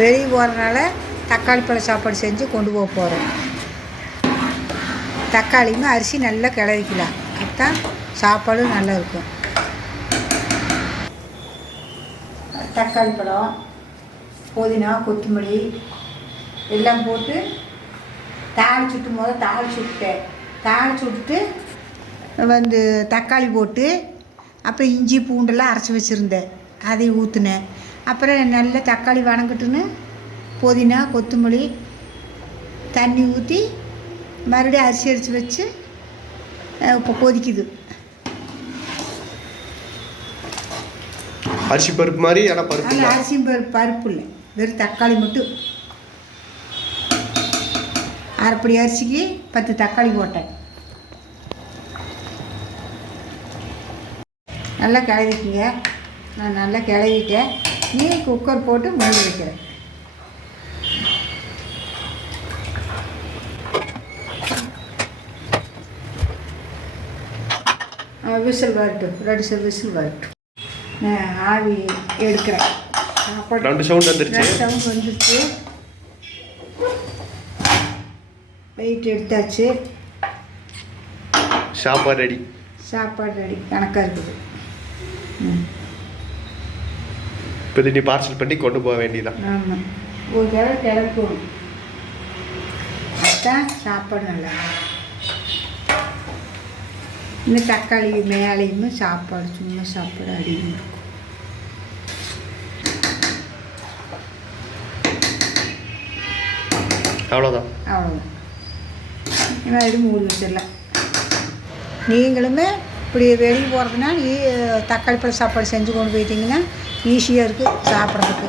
வெளியே போகிறதுனால தக்காளி பழ சாப்பாடு செஞ்சு கொண்டு போக போகிறோம். தக்காளியுமே அரிசி நல்லா கிளறிக்கலாம், அதுதான் சாப்பாடும் நல்லா இருக்கும். தக்காளி பழம், புதினா, கொத்தமல்லி எல்லாம் போட்டு தாளிச்சு விட்டுட்டு தக்காளி போட்டு அப்புறம் இஞ்சி பூண்டெல்லாம் அரைச்சி வச்சுருந்தேன், அதை ஊற்றுனேன். அப்புறம் நல்லா தக்காளி வணங்கிட்டுன்னு புதினா கொத்தமல்லி தண்ணி ஊற்றி மறுபடியும் அரிசி அரைச்சி வச்சு இப்போ கொதிக்குது. அரிசி பருப்பு மாதிரி அரிசி பருப்பு இல்லை, வெறும் தக்காளி மட்டும். அரைப்படி அரிசிக்கு 10 தக்காளி போட்டேன். நல்லா கிளறிக்குங்க. நான் நல்லா கிளறிட்டேன். நீ குக்கர் போட்டு மூடி வைக்கிறேன். விசில் வரட்டும், 2 விசில் வரட்டும். ஆவி எடுக்கிறேன். 2 சவுண்ட் வந்துருச்சு. வெயிட் எடுத்தாச்சு. சாப்பாடு ரெடி கணக்காக இருக்குது. இப்போ நீ பார்சல் பண்ணி கொண்டு போக வேண்டியதான். ஆமாம், ஒரு கிளப்பணும். அதுதான் சாப்பாடு நல்லா. இன்னும் தக்காளி மேலேயுமே சாப்பாடு சும்மா சாப்பாடு அடியும் இருக்கும். அவ்வளோதான். மறுபடியும் மூடி வச்சிடலாம். நீங்களுமே இப்படி வெளியே போகிறதுனா தக்காளி பழ சாப்பாடு செஞ்சு கொண்டு போயிட்டீங்கன்னா ஈஸியாக இருக்குது சாப்பிட்றதுக்கு.